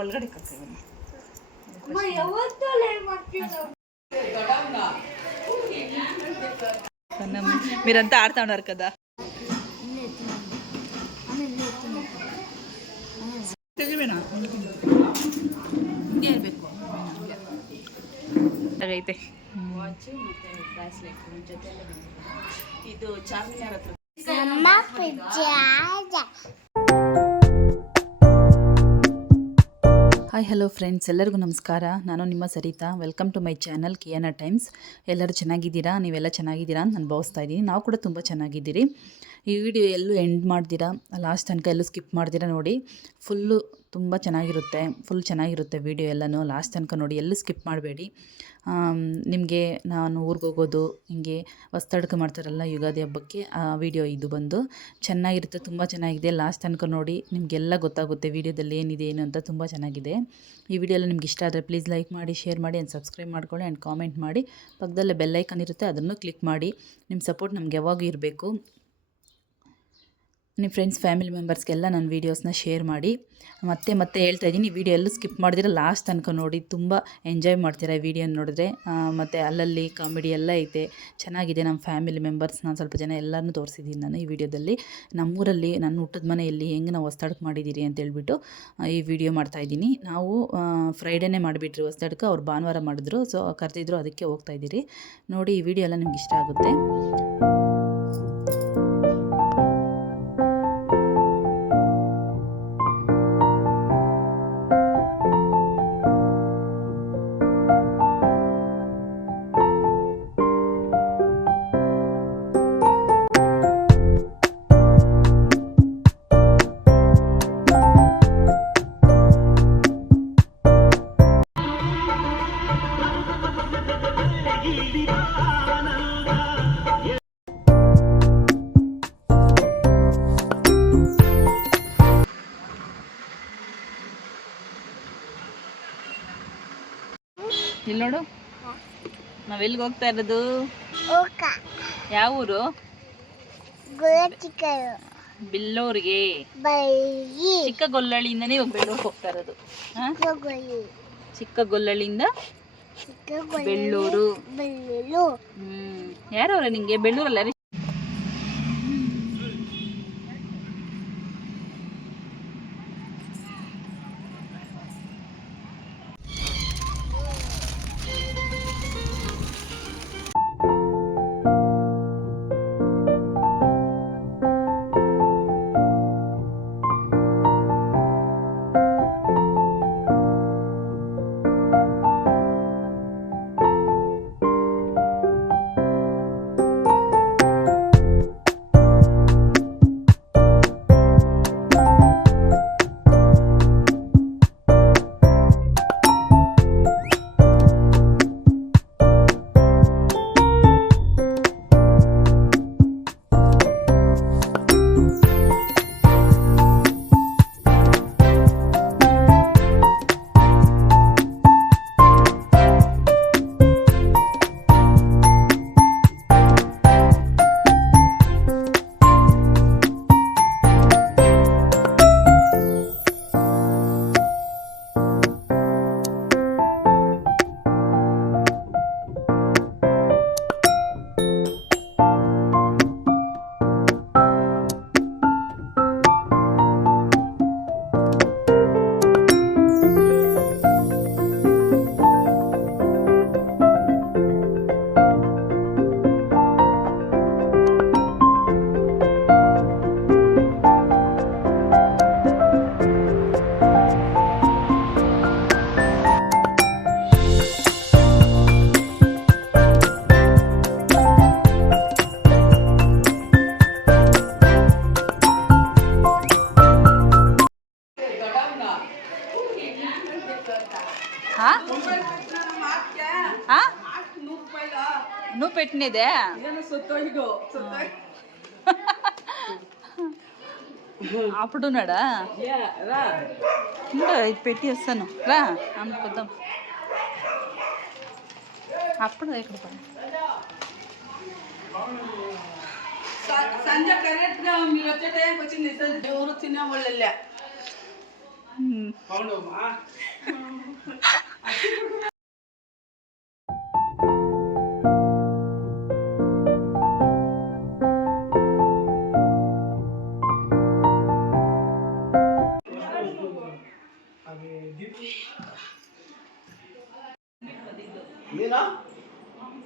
ಒಳಗಡೆ ಕಕ್ಕ మీరంతా ఆడుతూ ఉన్నారు కదా. అయితే ಇದು ಚಾರ್ಮಿನಾರ್ ಹತ್ರ ಹಾಯ್ ಹಲೋ ಫ್ರೆಂಡ್ಸ್, ಎಲ್ಲರಿಗೂ ನಮಸ್ಕಾರ. ನಾನು ನಿಮ್ಮ Sarita. Welcome to my channel Kiyana Times. ಎಲ್ಲರೂ ಚೆನ್ನಾಗಿದ್ದೀರಾ? ನೀವೆಲ್ಲ ಚೆನ್ನಾಗಿದ್ದೀರಾ ಅಂತ ನಾನು ಭಾವಿಸ್ತಾ ಇದ್ದೀನಿ. ನಾವು ಕೂಡ ತುಂಬ ಚೆನ್ನಾಗಿದ್ದೀರಿ. ಈ ವಿಡಿಯೋ ಎಲ್ಲೂ ಎಂಡ್ ಮಾಡ್ತೀರಾ, ಲಾಸ್ಟ್ ತನಕ ಎಲ್ಲೂ ಸ್ಕಿಪ್ ಮಾಡ್ತೀರಾ ನೋಡಿ. ಫುಲ್ಲು ತುಂಬ ಚೆನ್ನಾಗಿರುತ್ತೆ ವಿಡಿಯೋ ಎಲ್ಲನೂ. ಲಾಸ್ಟ್ ತನಕ ನೋಡಿ, ಎಲ್ಲೂ ಸ್ಕಿಪ್ ಮಾಡಬೇಡಿ. ನಿಮಗೆ ನಾನು ಊರಿಗೆ ಹೋಗೋದು, ಹಿಂಗೆ ಹೊಸ್ದಡ್ಕೆ ಮಾಡ್ತಾರಲ್ಲ ಯುಗಾದಿ ಹಬ್ಬಕ್ಕೆ, ಆ ವಿಡಿಯೋ ಇದು ಬಂದು ಚೆನ್ನಾಗಿರುತ್ತೆ, ತುಂಬ ಚೆನ್ನಾಗಿದೆ. ಲಾಸ್ಟ್ ತನಕ ನೋಡಿ, ನಿಮಗೆಲ್ಲ ಗೊತ್ತಾಗುತ್ತೆ ವಿಡಿಯೋದಲ್ಲಿ ಏನಿದೆ ಏನು ಅಂತ. ತುಂಬ ಚೆನ್ನಾಗಿದೆ. ಈ ವಿಡಿಯೋ ಎಲ್ಲ ನಿಮ್ಗೆ ಇಷ್ಟ ಆದರೆ ಪ್ಲೀಸ್ ಲೈಕ್ ಮಾಡಿ, ಶೇರ್ ಮಾಡಿ ಆ್ಯಂಡ್ ಸಬ್ಸ್ಕ್ರೈಬ್ ಮಾಡ್ಕೊಳ್ಳಿ ಆ್ಯಂಡ್ ಕಾಮೆಂಟ್ ಮಾಡಿ. ಪಕ್ಕದಲ್ಲೇ ಬೆಲ್ಲೈಕನ್ ಇರುತ್ತೆ, ಅದನ್ನು ಕ್ಲಿಕ್ ಮಾಡಿ. ನಿಮ್ಮ ಸಪೋರ್ಟ್ ನಮ್ಗೆ ಯಾವಾಗೂ ಇರಬೇಕು. ನಿಮ್ಮ ಫ್ರೆಂಡ್ಸ್ ಫ್ಯಾಮಿಲಿ ಮೆಂಬರ್ಸ್ಗೆಲ್ಲ ನನ್ನ ವೀಡಿಯೋಸ್ನ ಶೇರ್ ಮಾಡಿ. ಮತ್ತೆ ಹೇಳ್ತಾ ಇದ್ದೀನಿ, ವಿಡಿಯೋ ಎಲ್ಲೂ ಸ್ಕಿಪ್ ಮಾಡಿದ್ರೆ ಲಾಸ್ಟ್ ತನಕ ನೋಡಿ, ತುಂಬ ಎಂಜಾಯ್ ಮಾಡ್ತೀರಾ ಈ ವಿಡಿಯೋನ ನೋಡಿದ್ರೆ. ಮತ್ತು ಅಲ್ಲಲ್ಲಿ ಕಾಮಿಡಿ ಎಲ್ಲ ಐತೆ, ಚೆನ್ನಾಗಿದೆ. ನಮ್ಮ ಫ್ಯಾಮಿಲಿ ಮೆಂಬರ್ಸ್ ನಾನು ಸ್ವಲ್ಪ ಜನ ಎಲ್ಲರನ್ನೂ ತೋರಿಸಿದ್ದೀನಿ ನಾನು ಈ ವಿಡಿಯೋದಲ್ಲಿ. ನಮ್ಮೂರಲ್ಲಿ ನನ್ನ ಹುಟ್ಟದ ಮನೆಯಲ್ಲಿ ಹೆಂಗೆ ನಾವು ಹೊಸ್ದಡ್ಕೆ ಮಾಡಿದ್ದೀರಿ ಅಂತೇಳ್ಬಿಟ್ಟು ಈ ವಿಡಿಯೋ ಮಾಡ್ತಾಯಿದ್ದೀನಿ. ನಾವು ಫ್ರೈಡೇನೇ ಮಾಡಿಬಿಟ್ರಿ ಹೊಸ್ದಡ್ಕೆ, ಅವ್ರು ಭಾನುವಾರ ಮಾಡಿದ್ರು, ಸೊ ಕರೆದಿದ್ರು, ಅದಕ್ಕೆ ಹೋಗ್ತಾಯಿದ್ದೀರಿ. ನೋಡಿ, ಈ ವಿಡಿಯೋ ಎಲ್ಲ ನಿಮ್ಗೆ ಇಷ್ಟ ಆಗುತ್ತೆ. ಇಲ್ಲಿ ನೋಡು, ನಾವೆಲ್ಲಿಗೆ ಹೋಗ್ತಾ ಇರೋದು? ಯಾವ ಊರು? ಬಿಲ್ಲೂರಿಗೆ. ಚಿಕ್ಕಗೊಲ್ಲಳ್ಳಿಯಿಂದನೇ ಬೆಳ್ಳೂರಿಗೆ ಹೋಗ್ತಾ ಇರೋದು. ಚಿಕ್ಕಗೊಲ್ಲಳ್ಳಿಯಿಂದ ಬೆಳ್ಳೂರು. ಯಾರವ್ರೆ ನಿಂಗೆ ಬೆಳ್ಳೂರಲ್ಲ? నువ్వు పెట్టినదే అప్పుడున్నాడా? ఇది పెట్టి వస్తాను రా అమ్ముకుందాం. అప్పుడు ఎక్కడ పడి సంజ కరెక్ట్గా మీరు వచ్చే టైంకి వచ్చింది. ఎవరు తినేవాళ్ళే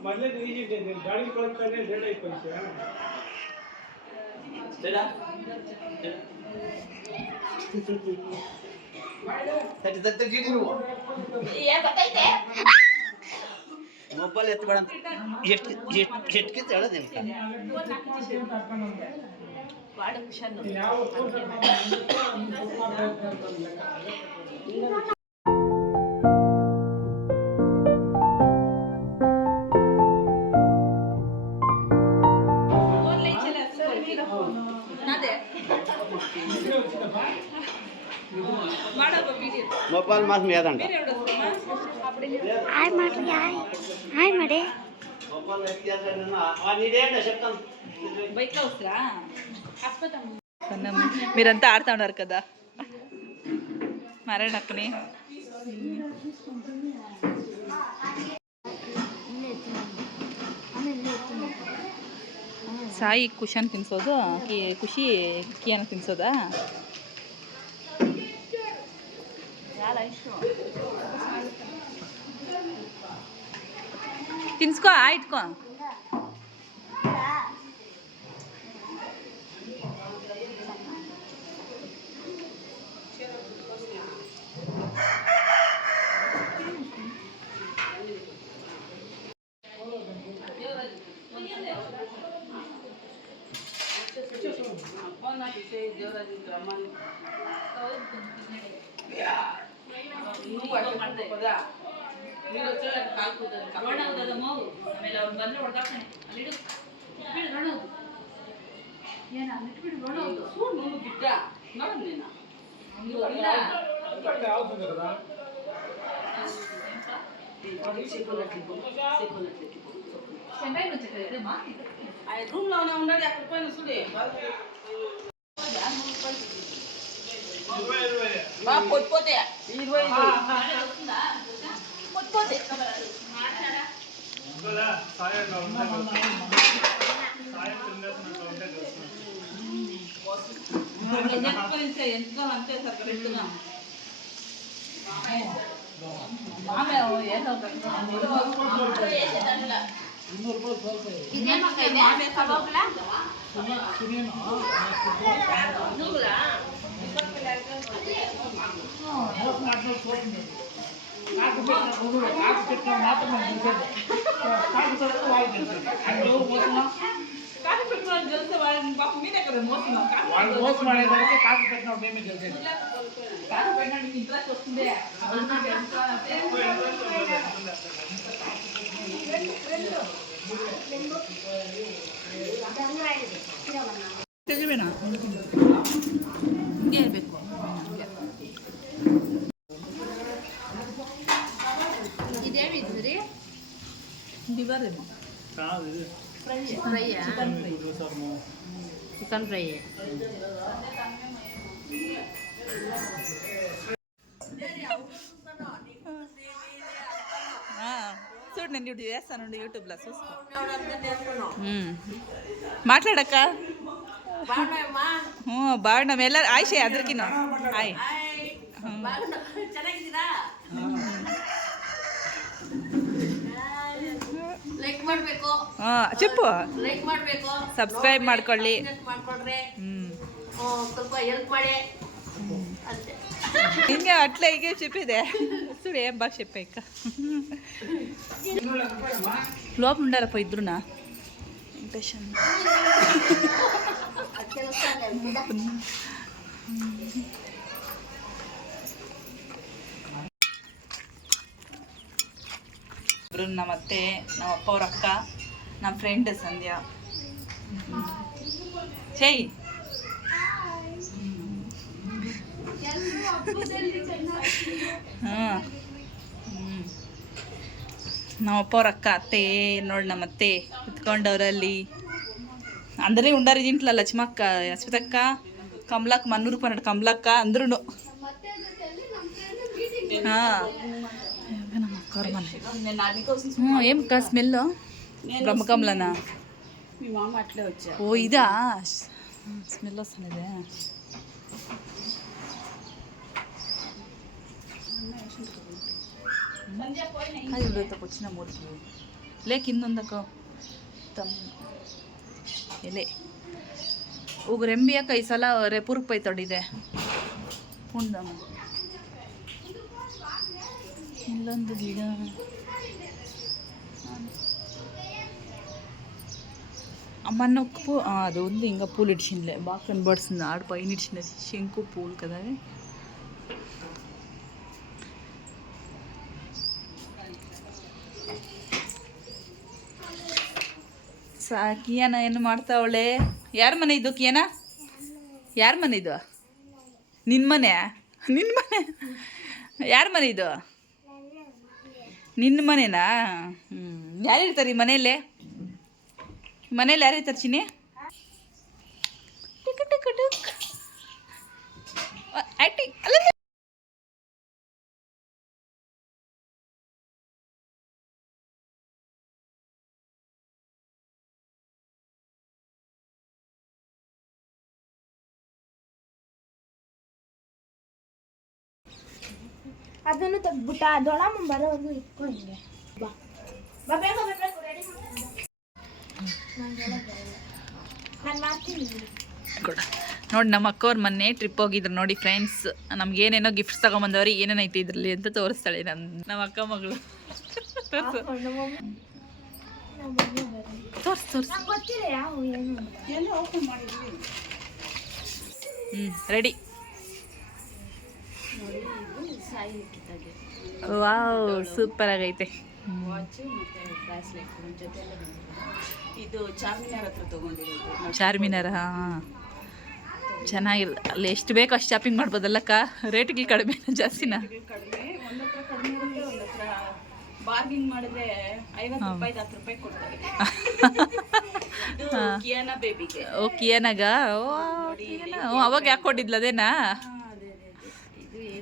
ಮೊದಲೇ ಗಾಡಿ ಕಳ್ಕೊಂಡ್ರೆ ಲೇಟ್ ಆಯ್ತು ಪೈಸೆ ಮೊಬೈಲ್ ಎತ್ತಬೇಡ ಎಷ್ಟು ಎಷ್ಟು ಹೇಳೋದೇನು మొబైల్ మాకు లేదండి హాయ్ మడే చెప్తాను బైక్ అవసరా మీరంతా ఆడుతూ ఉన్నారు కదా మరేనక్కని ಸಾಯಿ ಖುಷನ್ ತಿನ್ಸೋದು ಖುಷಿ ಕಿಯನ ತಿನ್ಸೋದಾ ತಿನ್ಸ್ಕೋ ಇಟ್ಕೋ రూమ్ లోనే ఉన్నాడు అక్కడ పోయిన చూడే పొట్టిపోతే 20 పొట్టిపోతే ఎంతో అంతే సార్ పెడుతున్నాం కాఫీ పెట్టుకోవడం తెలిస్తే వాళ్ళని పాప మీరే కదా మోస్తున్నాం మోసం అనేదానికి కాఫీ పెట్టినా మేమే తెలిసేది కాఫీ పెట్టినా నీకు ఇంట్రెస్ట్ వస్తుంది ಬೇಕು ಇದೇನಿದ್ದು ರೀ ಲಿವರೇನು ಫ್ರೈಯಾ చికెన్ ఫ్రై చూడు నేను ఇప్పుడు చేస్తాను యూట్యూబ్లో చూసుకో మాట్లాడక్క బాగున్నాం ಎಲ್ಲ ಆಯ್ಷೆ ಅದಕ್ಕಿನ ಆಯ್ ಲೈಕ್ ಮಾಡಬೇಕು చెప్పు ಲೈಕ್ ಮಾಡಬೇಕು ಸಬ್ಸ್ಕ್ರೈಬ್ ಮಾಡ್ಕೊಳ್ಳಿ ಸ್ವಲ್ಪ ಹೆಲ್ಪ್ ಮಾಡಿ ಅಂತೆ ಹಿಂಗೆ ಅಟ್లా ಹೀಗೆ చెప్పేదే చూడు ఏం బాగా చెప్పా ఇక్క లోపల ఉండాలప్ప ఇద్దరునా వెంకటేశం ಇಬ್ಬರು ನಮ್ಮ ಅತ್ತೆ ನಮ್ಮ ಅಪ್ಪ ಅವ್ರ ಅಕ್ಕ ನಮ್ಮ ಫ್ರೆಂಡ್ ಸಂಧ್ಯಾ ಚೆಯ್ ನಮ್ಮಪ್ಪ ಅವ್ರ అక్క అత్తే ನೋಡಿ ನಮ್ಮ అత్తే కుత్కొండవರಲ್ಲಿ అందరూ ఉండారు దీంట్లో లక్ష్మక్క అశ్వితక్క కమలక్క మన్నూరు పన్నడు కమలక్క అందరూ ಹಾಂ ನಮ್ಮ ಅಕ್ಕವ್ರ ಮನೆ ఏం కా స్మెల్ బ్రహ్మకమలనా మీ మామ అట్లే వచ్చా ఓ ఇదా స్మెల్ వస్తున్నదే అది ఇవ్వతో వచ్చిన మూడికి లే కింద ఉందకో ತಮ್ಮ ಎಲೆ ಉಗ್ ರೆಂಬಿ ಅಕ್ಕ ಈ ಸಲ ರೆಪುರ್ಕ್ ಪೈ ತೊಡಿದೆ ಪುಂಡಮ್ಮ ಇಲ್ಲೊಂದು ಗಿಡ అమ్మన్న పూ అది ఉంది ఇంకా పూలు ఇడిచిందిలే బాగా కనబడుతుంది ఆడ పైన ఇడిచినది శంకు పూలు కదా అవి ಕಿಯಾನ ಏನು ಮಾಡ್ತಾವಳೆ ಯಾರ ಮನೆ ಇದು ಕಿಯಾನ ಯಾರ ಮನೆ ಇದು ನಿನ್ನ ಮನೆ ಯಾರ ಮನೆ ಇದು ನಿನ್ನ ಮನೆನಾ ಯಾರು ಇರ್ತಾರೆ ಈ ಮನೆಯಲ್ಲೇ ಮನೇಲಿ ಯಾರು ಇರ್ತಾರೆ ಚಿನ್ನಿ ಟಿಕ್ ಟಿಕ್ ಟಿಕ್ ಆ್ಯಕ್ಟಿಂಗ್ ಅಲ್ಲ ಅದನ್ನು ತೆಗ್ದ್ಬಿಟ್ಟ ದೊಡ್ಡಮ್ಮ ಬರೋವರೆಗೂ ಇಟ್ಕೊಂಡು ಹಿಂಗೆ ಬಾ ಬಾ ಬೇಗ ಬರ್ಬೇಕು ರೆಡಿ ನಾನು ಮಾಡ್ತೀನಿ ನೋಡಿ ನಮ್ಮ ಅಕ್ಕವ್ರ ಮೊನ್ನೆ ಟ್ರಿಪ್ ಹೋಗಿದ್ರು ನೋಡಿ ಫ್ರೆಂಡ್ಸ್ ನಮ್ಗೆ ಏನೇನೋ ಗಿಫ್ಟ್ಸ್ ತಗೊಂಬಂದವ್ರಿ ಏನೇನೈತೆ ಇದರಲ್ಲಿ ಅಂತ ತೋರಿಸ್ತಾಳೆ ನಮ್ಮ ಅಕ್ಕ ಮಗಳು ತೋರ್ಸು ಗೊತ್ತಿಲ್ಲ ಯಾವ ಏನು ಎಲ್ಲ ಓಪನ್ ಮಾಡಿದ್ವಿ ರೆಡಿ ಸಾಯಿ ಕಿತ್ತಾಗೆ ವಾವ್ ಸೂಪರ್ ಆಗೈತೆ ವಾಚು ಮತ್ತೆ ಬ್ರಾಸ್ಲೆಟ್ ಜೊತೆಲ್ಲ ಇದು ಚಾರ್ಮಿನಾರ್ ಹತ್ರ ತಗೊಂಡಿರೋದು ಚಾರ್ಮಿನಾರ ಹಾಂ ಚೆನ್ನಾಗಿರೋದು ಅಲ್ಲಿ ಎಷ್ಟು ಬೇಕೋ ಅಷ್ಟು ಶಾಪಿಂಗ್ ಮಾಡ್ಬೋದಲ್ಲಕ್ಕ ರೇಟ್ಗಳು ಕಡಿಮೆ ಜಾಸ್ತಿನಾ ಕಡಿಮೆ ಒಂದ್ ಹತ್ರ ಕಡಿಮೆ ಇರುತ್ತೆ ಒಂದ್ ಹತ್ರ ಬಾರ್ಗಿಂಗ್ ಮಾಡಿದ್ರೆ 50 ರೂಪಾಯಿ 10 ರೂಪಾಯಿ ಕೊಡ್ತಾರೆ ಇದು ಕಿಯಾನಾ ಬೇಬಿಗೆ ಓ ಕಿಯಾನಾಗ ಓ ಅವಾಗ ಯಾಕೆ ಕೊಟ್ಟಿದ್ಲ ಅದೇನಾ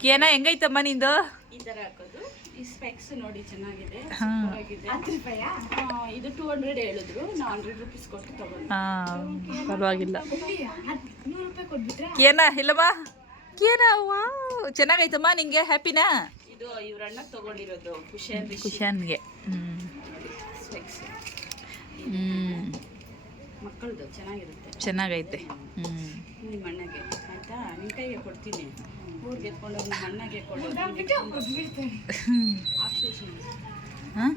ಕಿಯಾನ ಹೆಂಗೈತಮ್ಮ ನಿಂದು ಈ ತರ ಹಾಕೋದು ಈ ಸ್ಪೆಕ್ಸ್ ನೋಡಿ ಚೆನ್ನಾಗಿದೆ ಹಾಂ ಇದು 200 ಹೇಳಿದ್ರು ನಾವು 100 ರೂಪೀಸ್ ಕೊಟ್ಟು ತಗೊಂಡು ಹಾಂ ಪರವಾಗಿಲ್ಲ 100 ರೂಪಾಯಿ ಕೊಟ್ಬಿಟ್ರೆ ಕಿಯಾನ ಇಲ್ಲಮ್ಮ ಕಿಯಾನ ವಾವ್ ಚೆನ್ನಾಗೈತಮ್ಮ ನಿಂಗೆ ಹ್ಯಾಪಿನಾ ಇದು ಇವ್ರಣ್ಣ ತಗೊಂಡಿರೋದು ಕುಶನ್ಗೆ ಸ್ಪೆಕ್ಸ್ ಮಕ್ಕಳದು ಚೆನ್ನಾಗಿರುತ್ತೆ ಚೆನ್ನಾಗೈತೆ ನಿಮ್ಮ ಅಣ್ಣಗೆ ಆಯ್ತಾ ನಿನ್ನ ಕೈಗೆ ಕೊಡ್ತೀನಿ ಊರಿಗೆ ಎತ್ಕೊಂಡೋಗಿ ನಿಮ್ಮ ಅಣ್ಣಗೆ ಕೊಡೋದು ಹಾಂ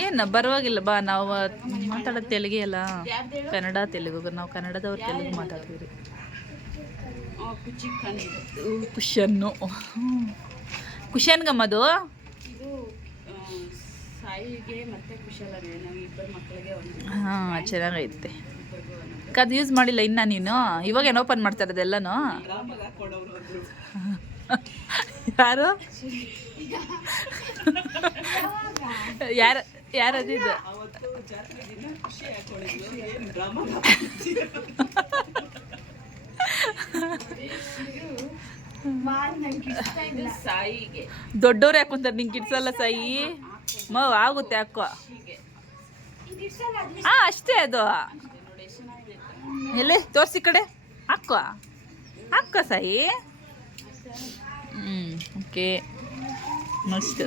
ಏನು ಪರವಾಗಿಲ್ಲ ಬಾ ನಾವು ಮಾತಾಡೋದು ತೆಲುಗೇ ಅಲ್ಲ ಕನ್ನಡ ತೆಲುಗು ನಾವು ಕನ್ನಡದವ್ರು ತೆಲುಗು ಮಾತಾಡ್ತೀವಿ ಕುಶನ್ನು ಕುಶನ್ಗಮ್ಮದು ಇದು ಸಾಯಿಗೆ ಮತ್ತೆ ಕುಶಲಗೆ ನಾವು ಇಬ್ಬರು ಮಕ್ಕಳಿಗೆ ಒಂದು ಹಾಂ ಚೆನ್ನಾಗೈತೆ ಅದು ಯೂಸ್ ಮಾಡಿಲ್ಲ ಇನ್ನು ನೀನು ಇವಾಗೇನು ಓಪನ್ ಮಾಡ್ತಾರೆ ಅದೆಲ್ಲನೂ ಯಾರು ಯಾರು ಅದಿದ್ದು ಸಾಯಿಗೆ ದೊಡ್ಡವ್ರು ಯಾಕೊಂತಾರೆ ನಿಂಗೆ ಕಿಡ್ಸಲ್ಲ ಸಾಯಿ ಆಗುತ್ತೆ ಹಾಕೋ ಹಾಂ ಅಷ್ಟೇ ಅದು ಎಲ್ಲಿ ತೋರಿಸಿ ಕಡೆ ಹಾಕೋ ಹಾಕೋ ಸಾಯಿ ಓಕೆ ಮಸ್ತ್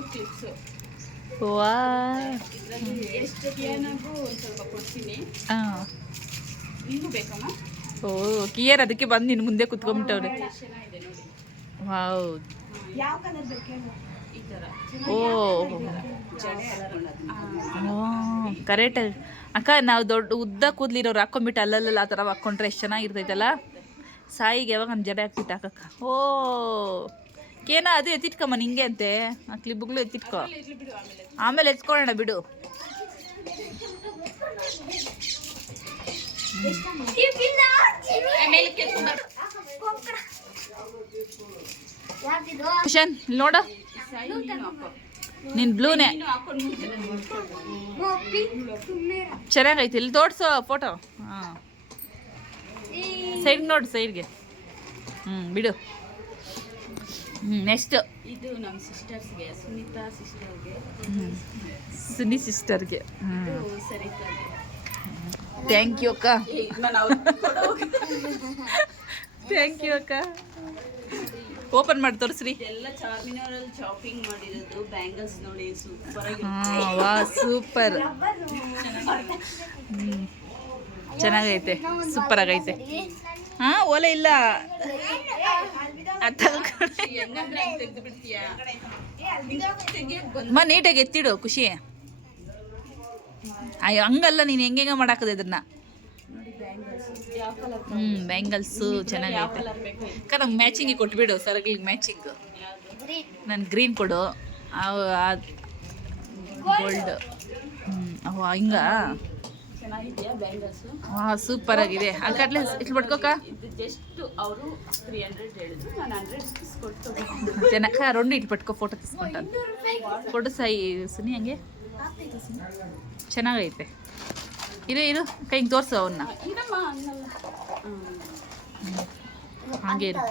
ವಾ ಎಷ್ಟು ಏನಾಗೂ ಒಂದು ಸ್ವಲ್ಪ ಕೊಡ್ತೀನಿ ಹಾಂ ನಿಮಗೂ ಬೇಕಮ್ಮ ಓ ಕಿಯರ್ ಅದಕ್ಕೆ ಬಂದು ನಿನ್ನ ಮುಂದೆ ಕುತ್ಕೊಂಡ್ಬಿಟ್ಟವ್ರೆ ಚೆನ್ನಾಗಿದೆ ನೋಡಿ ವಾವ್ ಯಾವ ಕಲರ್ ಬೇಕು ಈ ಥರ ಓ ಜಡೆ ಹಾಕೊಳ್ಳೋದು ಕರೆಕ್ಟ್ ಅಕ್ಕ ನಾವು ದೊಡ್ಡ ಉದ್ದ ಕೂದಲಿರೋರು ಹಾಕೊಂಡ್ಬಿಟ್ಟು ಅಲ್ಲಲ್ಲ ಆ ಥರ ಹಾಕ್ಕೊಂಡ್ರೆ ಎಷ್ಟು ಚೆನ್ನಾಗಿರ್ತೈತಲ್ಲ ಸಾಯಿಗೆ ಯಾವಾಗ ನಮ್ಮ ಜಡೆ ಹಾಕ್ಬಿಟ್ಟು ಹಾಕಕ್ಕ ಓ ಕೇನ ಅದು ಎತ್ತಿಟ್ಕಮ್ಮ ನಿಂಗೆ ಅಂತೆ ಆ ಕ್ಲಿಬ್ಗಳು ಎತ್ತಿಟ್ಕೊ ಆಮೇಲೆ ಎತ್ಕೊಳ್ಳೋಣ ಬಿಡು ಕುಶನ್ ಇಲ್ಲಿ ನೋಡು ನಿನ್ನ ಬ್ಲೂನೇ ಚೆನ್ನಾಗೈತಿ ಇಲ್ಲಿ ತೋರ್ಸೋ ಫೋಟೋ ಹಾಂ ಸೈಡ್ ನೋಡು ಸೈಡ್ಗೆ ಬಿಡು. ನೆಕ್ಸ್ಟ್ ಇದು ನಮ್ಮ ಸಿಸ್ಟರ್ಸ್ಗೆ, ಸುನೀತಾ ಸಿಸ್ಟರ್ಗೆ, ಸುನಿ ಸಿಸ್ಟರ್ಗೆ. ಇದು ಸರಿತಾಗೆ. ಥ್ಯಾಂಕ್ ಯು ಅಕ್ಕ. ನಾನು ಅವ್ರಿಗೆ ಥ್ಯಾಂಕ್ ಯು ಅಕ್ಕ. ಓಪನ್ ಮಾಡಿ ತೋರಿಸ್ರಿ. ಎಲ್ಲ ಚಾರ್ಮಿನಾರಲ್ಲಿ ಶಾಪಿಂಗ್ ಮಾಡಿರೋದು ಬ್ಯಾಂಗಲ್ಸ್ ನೋಡಿ, ಸೂಪರ್ ಆಗಿ ವಾ ಸೂಪರ್. ಚೆನ್ನಾಗೈತೆ, ಸೂಪರ್ ಆಗೈತೆ. ಹಾಂ ಓಲೆ ಇಲ್ಲ ಹೆಂಗಂದ್ರೆ ತೆಗೆದು ಬಿಡ್ತೀಯಾ? ಅಮ್ಮ ನೀಟಾಗಿ ಎತ್ತಿಡು ಖುಷಿ. ಅಯ್ಯೋ ಹಂಗಲ್ಲ, ನೀನು ಹೆಂಗೆ ಮಾಡಾಕದ ಇದನ್ನ. ಯಾವ ಕಲರ್? ಬ್ಯಾಂಗಲ್ಸು ಯಾವ ಚೆನ್ನಾಗೈತೆ ಕಲರ್ ಬೇಕು? ಅಕ್ಕ. ನಮ್ಗೆ ಮ್ಯಾಚಿಂಗಿಗೆ ಕೊಟ್ಬಿಡು, ಸರಗಳಿಗೆ ಮ್ಯಾಚಿಂಗ್. ನಾನು ಗ್ರೀನ್ ಕೊಡು. ಗೋಲ್ಡ್. ಅವ ಹಿಂಗ. ಚೆನ್ನಾಗಿದೆಯಾ ಬ್ಯಾಂಗಲ್ಸು? ಹಾಂ ಸೂಪರ್ ಆಗಿದೆ. ಅಲ್ಕಟ್ಲೆ ಇಟ್ಲು ಪಡ್ಕೋಕ. ಇದು ಜಸ್ಟ್ ಅವರು 300 ಹೇಳಿದ್ರು, ನಾನು 100 rupees ಕೊಟ್ಟು ಚೆನ್ನಾಗ ರೊಂಡು ಇಟ್ಟು ಪಟ್ಕೋ, ಫೋಟೋ తీసుకుంటాను. ಫೋಟೋ ಸಾಯಿ ಸುನಿ ಹಂಗೆ ಚೆನ್ನಾಗೈತೆ. ಇರು ಕೈಗೆ ತೋರಿಸು ಅವನ್ನ. ಇರಮ್ಮ ಅನ್ನಲ್ಲ. ಹಾಗೆ ಇರು.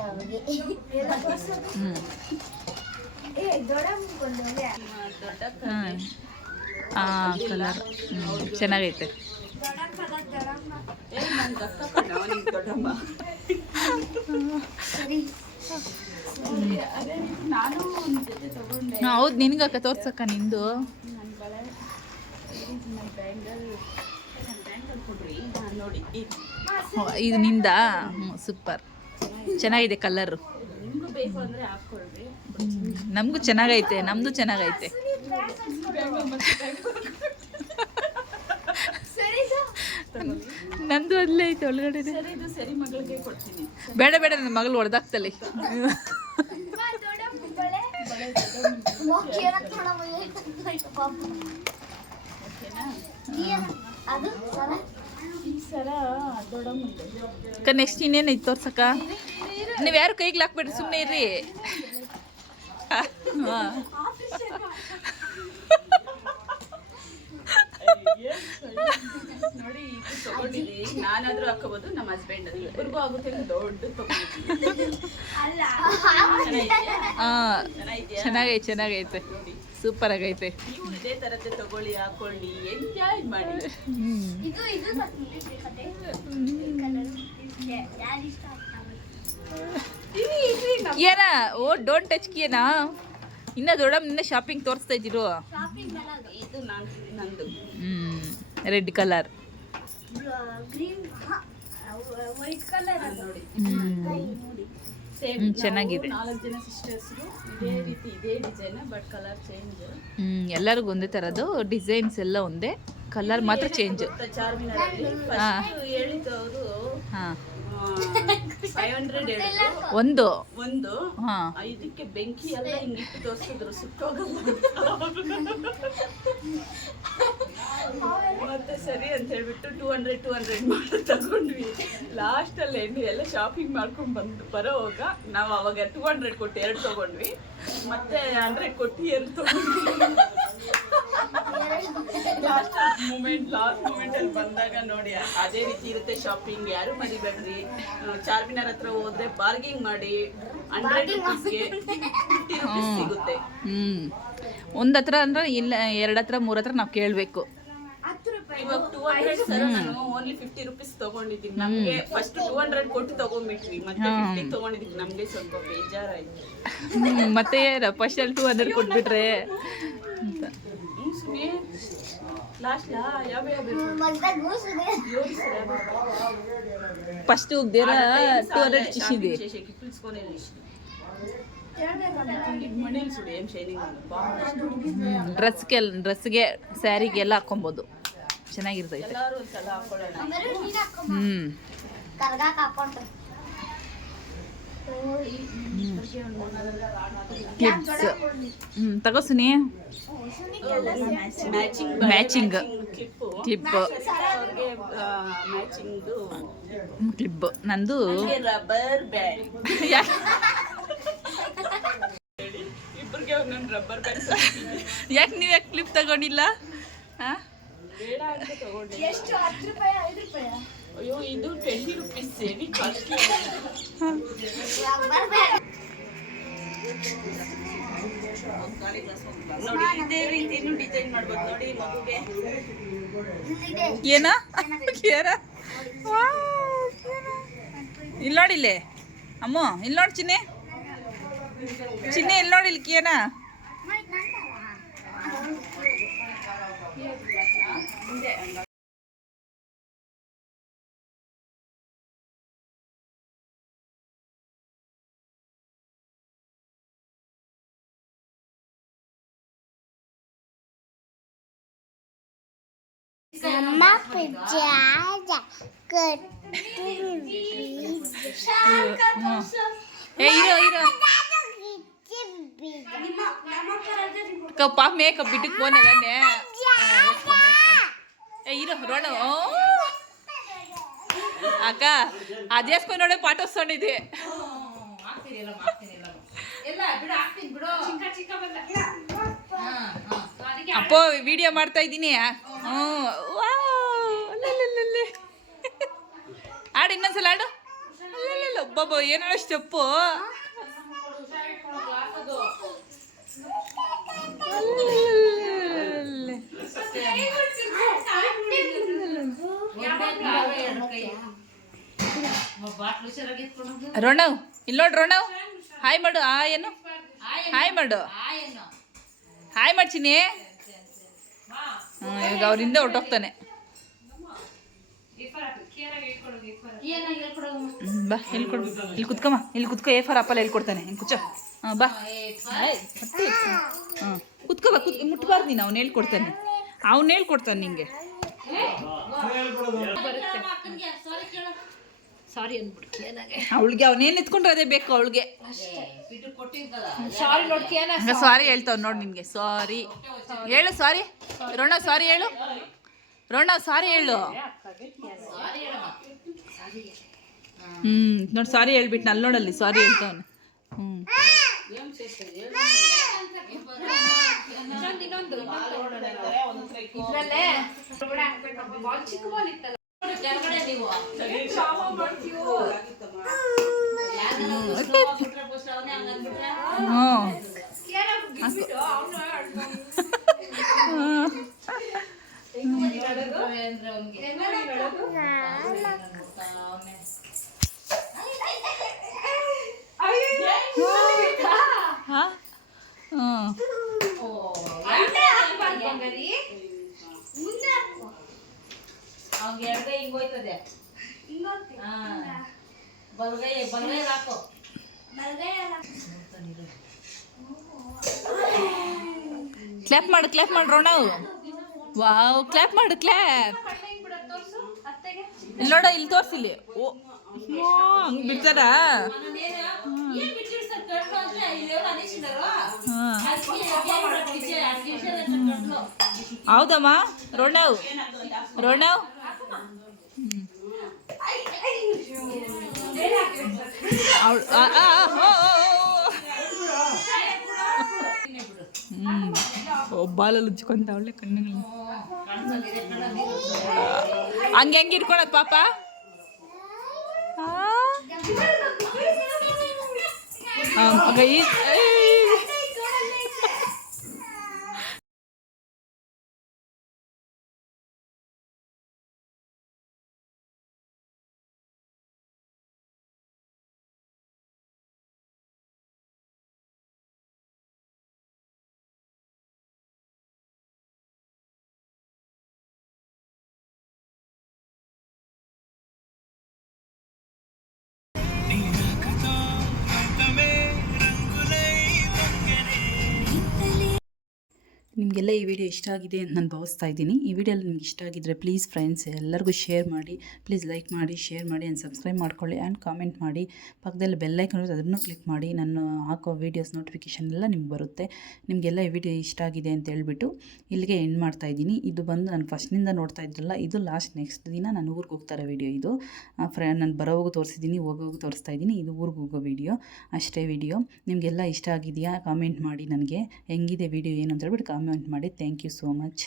ದೊಡ್ಡ ಕಲರ್ ಚೆನ್ನಾಗೈತೆ. ನಂಗೆ ಅಕ್ಕ ಕಣ, ನಿಂಗೆ ದೊಡ್ಡಮ್ಮ. ಅದೇ ರೀತಿ ನಾನು ಒಂದು ಜೊತೆ ತಗೊಂಡೆ. ಹೌದು, ನಿನ್ಗಕ್ಕ ತೋರ್ಸಕ್ಕ ನಿಂದು. ನನ್ನ ಬಳೆ ಮೈ ಬ್ಯಾಂಗಲ್ ಕೊಡ್ರಿ. ನೋಡಿ ಇದು ನಿಂದ. ಸೂಪರ್ ಚೆನ್ನಾಗಿದೆ ಕಲರು. ನಿಮಗೂ ಬೇಕು ಅಂದರೆ ಹಾಕ್ಕೊಳ್ರಿ. ನಮಗೂ ಚೆನ್ನಾಗೈತೆ, ನಮ್ಮದು ಚೆನ್ನಾಗೈತೆ. ನಂದು ಅಲ್ಲೇ ಐತೆ ಒಳಗಡೆ. ಸರಿ, ಇದು ಸರಿ ಮಗಳಿಗೆ ಕೊಡ್ತೀನಿ. ಬೇಡ ನನ್ನ ಮಗಳು ಹೊಡೆದಾಕ್ತಲ್ಲಿ. ಈ ಸರ ದೊಡ್ಡ ಮುಂದೆ ಅಕ್ಕ ನೆಕ್ಸ್ಟ್ ಇನ್ನೇನೈತೆ ತೋರ್ಸಕ್ಕ. ನೀವು ಯಾರು ಕೈಗೆ ಹಾಕ್ಬೇಡ್ರಿ, ಸುಮ್ಮನೆ ಇರ್ರಿ. ಹಾಂ ನೋಡಿ, ಇದು ತಗೊಂಡಿದ್ದೀನಿ. ನಾನಾದ್ರೂ ಹಾಕೋಬೋದು, ನಮ್ಮ ಹಸ್ಬೆಂಡ್ ಅದು ಇಬ್ಬರಿಗೂ ಆಗುತ್ತೆ. ದೊಡ್ಡ ತಗೊಂಡಿದ್ದೀನಿ. ಚೆನ್ನಾಗೈತೆ ಸೂಪರ್ ಆಗೈತೆ. ನೀವು ಇದೇ ಥರದ್ದೇ ತಗೊಳ್ಳಿ, ಹಾಕೊಳ್ಳಿ, ಎಂಜಾಯ್ ಮಾಡಿ. ಏನ ಓ ಡೋಂಟ್ ಟಚ್ ಕಿಯೇನಾ. ಇನ್ನ ದೊಡ್ಡಮ್ಮ ನಿನ್ನ ಶಾಪಿಂಗ್ ತೋರಿಸ್ತಾ ಇದ್ದೀರು. ಇದು ನಂದು ರೆಡ್ ಕಲರ್. ನೋಡಿ ಸೇಮ್ ಚೆನ್ನಾಗಿದೆ. 4 ಜನ ಸಿಸ್ಟರ್ಸ್ರು ಇದೇ ರೀತಿ, ಇದೇ ಡಿಸೈನ್, ಬಟ್ ಕಲರ್ ಚೇಂಜ್. ಎಲ್ಲರಿಗೂ ಒಂದೇ ಥರದ್ದು ಡಿಸೈನ್ಸ್ ಎಲ್ಲ ಒಂದೇ, ಕಲರ್ ಮಾತ್ರ ಚೇಂಜ್. ಚಾರ್ಮಿನಾರಲ್ಲಿ ಫಸ್ಟ್ ಹೇಳಿದ್ದು ಅವರು ಹಾಂ 500 ಹೇಳಿದ್ರು. ಒಂದು ಹಾಂ ಇದಕ್ಕೆ ಬೆಂಕಿ ಎಲ್ಲ ಹಿಂಗಿಟ್ಟು ತೋರಿಸಿದ್ರು, ಸುಟ್ಟೋಗಲ್ಲ. ಮತ್ತೆ ಸರಿ ಅಂತ ಹೇಳ್ಬಿಟ್ಟು 200 ಮಾಡಿ ತಗೊಂಡ್ವಿ. ಲಾಸ್ಟಲ್ಲಿ ಎಲ್ಲ ಶಾಪಿಂಗ್ ಮಾಡ್ಕೊಂಡು ಬರೋವಾಗ ನಾವು ಅವಾಗ 200 ಕೊಟ್ಟು 2 ತಗೊಂಡ್ವಿ, ಮತ್ತೆ 100 ಕೊಟ್ಟು 2 ತಗೊಂಡ್ವಿ. ಲಾಸ್ಟ್ ಮೂಮೆಂಟ್ ಅಲ್ಲಿ ಬಂದಾಗ ನೋಡಿ ಅದೇ ರೀತಿ ಇರುತ್ತೆ ಶಾಪಿಂಗ್. ಯಾರು ಮರಿಬೇಡ್ರಿ. ಚಾರ್ಮಿನಾರ್ ಹತ್ರ ಹೋದ್ರೆ ಬಾರ್ಗಿಂಗ್ ಮಾಡಿ 100 ರೂಪೀಸ್ಗೆ 50 ರೂಪೀಸ್ ಸಿಗುತ್ತೆ. ಒಂದು ಹತ್ರ ಅಂದ್ರೆ ಇಲ್ಲ, 2 ಹತ್ರ 3 ಹತ್ರ ನಾವು ಕೇಳಬೇಕು. ಇವಾಗ 200 ಸರ ನಾನು ಓನ್ಲಿ 50 ರೂಪೀಸ್ ತಗೊಂಡಿದ್ದೀನಿ. ನಮ್ಗೆ ಫಸ್ಟ್ 200 ಕೊಟ್ಟು ತಗೊಂಡ್ಬಿಟ್ವಿ, ಮತ್ತೆ 50 ತಗೊಂಡಿದ್ವಿ. ನಮ್ಗೆ ಸ್ವಲ್ಪ ಬೇಜಾರಾಯ್ತು. ಮತ್ತೆ ಫಸ್ಟ್ ಅಲ್ಲಿ 200 ಕೊಟ್ಬಿಟ್ರೆ ಅಂತ. ಲಾಸ್ಟ್ ಯಾವ ಫಸ್ಟ್ ಉಗ್ದೇರ 200 ಚಿಸಿದೆ. ಮನೇಲಿ ಸುಡಿ ಏನ್ ಶೈನಿಂಗ್ ಡ್ರೆಸ್ಗೆ ಸ್ಯಾರಿಗೆಲ್ಲ ಹಾಕೊಬೋದು, ಚೆನ್ನಾಗಿರ್ತೈತೆ. ಎಲ್ಲರೂ ಒಂದ್ಸಲ ಹಾಕೊಳ್ಳೋಣ. ಕ್ಲಿಪ್ಸ್ ತಗೋ ಸುನಿ. ಮ್ಯಾಚಿಂಗ್ ಕ್ಲಿಪ್ ಮ್ಯಾಚಿಂಗ್ದು ಕ್ಲಿಪ್ ನಂದು. ರಬ್ಬರ್ ಬ್ಯಾಂಡ್ ಇಬ್ಬರಿಗೆ ಒಂದೊಂದು ರಬ್ಬರ್ ಬ್ಯಾಂಡ್. ಯಾಕೆ ನೀವು ಯಾಕೆ ಕ್ಲಿಪ್ ತಗೊಂಡಿಲ್ಲ? ಬೇಡ ಅಂತ ತಗೊಂಡೆ. ಎಷ್ಟು? 10 ರೂಪಾಯಿ 5 ರೂಪಾಯಿ ಅಯ್ಯೋ ಇದು 20 rupees ಸೇವಿ ಕಾಸ್ಟ್ಲಿ. ನೋಡಿ ಇದೇ ರೀತಿನೂ ಡಿಸೈನ್ ಮಾಡ್ಬೋದು ನೋಡಿ ಮಗುಗೆ. ಏನ ಕೇರ ಇಲ್ಲಿ ನೋಡಿಲ್ಲೇ ಅಮ್ಮ, ಇಲ್ಲಿ ನೋಡಿ ಚಿನ್ನೆ, ಚಿನ್ನೆ ಇಲ್ಲಿ ನೋಡಿ ಇಲ್ಲಿ ಕೇನ. ನಮ್ಮ ಪಿಜ್ಜಾದ ಏ ಇರೋ ಪಾಪ ಮೇಕ ಬಿಟ್ಟಕ್ಕೆ ಫೋನ್ ಅದಾನೆ. ಏ ಇರೋ ರೋಣ ಅಕ್ಕ ಅದೇಸ್ಕೊಂಡು ನೋಡೆ ಪಾಠಿಸ್ಕೊಂಡಿದ್ದೆ. ಅಪ್ಪ ವಿಡಿಯೋ ಮಾಡ್ತಾ ಇದ್ದೀನಿ. ಆಡು ಇನ್ನೊಂದ್ಸಲ ಆಡು. ಒಬ್ಬೊಬ್ಬ ಏನೋ ಸ್ಟೆಪ್ಪು. ರೋಣವ್ ಇಲ್ಲಿ ನೋಡಿ ರೋಣವ್, ಹಾಯ್ ಮಾಡು. ಏನು ಹಾಯ್ ಮಾಡು, ಹಾಯ್ ಮಾಡ್ತೀನಿ. ಈಗ ಅವರಿಂದ ಹೊರಟೋಗ್ತಾನೆ. ಬಾ ಹೇಳ್ಕೊಡು, ಇಲ್ಲಿ ಕುತ್ಕಮ್ಮ, ಇಲ್ಲಿ ಕುತ್ಕೋ. ಎ ಫಾರ್ ಆಪಲ್ ಹೇಳ್ಕೊಡ್ತಾನೆ. ಹಿಂಗೆ ಕುಚ್ಚೋ. ಬಾ ಕುತ್ಕೋ, ಬಾ ಮುಟ್ಬಾರ್ದು ನೀನು. ಅವ್ನು ಹೇಳ್ಕೊಡ್ತಾನೆ, ಅವ್ನು ಹೇಳ್ಕೊಡ್ತಾನೆ ನಿಂಗೆ. ಅವಳಿಗೆ ಅವನೇನು ಎತ್ಕೊಂಡ್ರೆ ಅದೇ ಬೇಕು ಅವಳಿಗೆ. ಸಾರಿ ಹೇಳ್ತಾವ್ ನೋಡಿ ನಿನ್ಗೆ. ಸಾರಿ ಹೇಳು, ಸಾರಿ ರೋಣ, ಸಾರಿ ಹೇಳು ರೋಣ, ಸಾರಿ ಹೇಳು. ನೋಡಿ ಸಾರಿ ಹೇಳ್ಬಿಟ್ಟು ಅಲ್ಲಿ ನೋಡಲ್ಲಿ ಸಾರಿ ಹೇಳ್ತಾವನು. ಕ್ಲಾಪ್ ಮಾಡು, ಕ್ಲಾಪ್ ಮಾಡು ರೋಣ. ವಾವ್, ಕ್ಲಾಪ್ ಮಾಡು, ಕ್ಲಾಪ್. ಇಲ್ಲಿ ನೋಡ, ಇಲ್ಲಿ ತೋರಿಸಿಲಿ. ಓ ಹಂಗೆ ಬಿಡ್ತಾರ. ಹೌದಮ್ಮ ರೋಣವ್, ರೋಣವ್. ಬಾಲಲ್ಲಿ ಉಜ್ಕೊಂತ ಅವಳೆ ಕಣ್ಣುಗಳು. ಹಂಗೆ ಹೆಂಗೆ ಇಟ್ಕೊಳತ್ ಪಾಪ. ನಿಮಗೆಲ್ಲ ಈ ವಿಡಿಯೋ ಇಷ್ಟ ಆಗಿದೆ ಅಂತ ನಾನು ಭಾವಿಸ್ತಾ ಇದ್ದೀನಿ. ಈ ವಿಡಿಯೋ ನಿಮ್ಗೆ ಇಷ್ಟ ಆಗಿದ್ದರೆ ಪ್ಲೀಸ್ ಫ್ರೆಂಡ್ಸ್ ಎಲ್ಲರಿಗೂ ಶೇರ್ ಮಾಡಿ, ಪ್ಲೀಸ್ ಲೈಕ್ ಮಾಡಿ, ಶೇರ್ ಮಾಡಿ ಆ್ಯಂಡ್ ಸಬ್ಸ್ಕ್ರೈಬ್ ಮಾಡ್ಕೊಳ್ಳಿ ಆ್ಯಂಡ್ ಕಾಮೆಂಟ್ ಮಾಡಿ. ಪಕ್ಕದಲ್ಲಿ ಬೆಲ್ ಐಕನ್ ಇರುತ್ತೆ, ಅದನ್ನು ಕ್ಲಿಕ್ ಮಾಡಿ. ನಾನು ಹಾಕೋ ವೀಡಿಯೋಸ್ ನೋಟಿಫಿಕೇಷನ್ ಎಲ್ಲ ನಿಮ್ಗೆ ಬರುತ್ತೆ. ನಿಮಗೆಲ್ಲ ಈ ವಿಡಿಯೋ ಇಷ್ಟ ಆಗಿದೆ ಅಂತ ಹೇಳ್ಬಿಟ್ಟು ಇಲ್ಲಿಗೆ ಎಂಡ್ ಮಾಡ್ತಾ ಇದ್ದೀನಿ. ಇದು ಬಂದು ನಾನು ಫಸ್ಟ್ನಿಂದ ನೋಡ್ತಾ ಇದ್ರಲ್ಲ, ಇದು ಲಾಸ್ಟ್ ನೆಕ್ಸ್ಟ್ ದಿನ ನಾನು ಊರಿಗೆ ಹೋಗ್ತಾರೆ ವಿಡಿಯೋ. ಇದು ನಾನು ಬರೋವಾಗ ತೋರಿಸಿದ್ದೀನಿ, ಹೋಗೋವಾಗ ತೋರಿಸ್ತಾ ಇದ್ದೀನಿ. ಇದು ಊರಿಗೆ ಹೋಗೋ ವಿಡಿಯೋ ಅಷ್ಟೇ. ವಿಡಿಯೋ ನಿಮಗೆಲ್ಲ ಇಷ್ಟ ಆಗಿದೆಯಾ ಕಾಮೆಂಟ್ ಮಾಡಿ. ನನಗೆ ಹೆಂಗಿದೆ ವಿಡಿಯೋ ಏನು ಅಂತ ಹೇಳ್ಬಿಟ್ಟು ಕಾಮೆಂಟ್ ಮಾಡಿ. Thank you so much.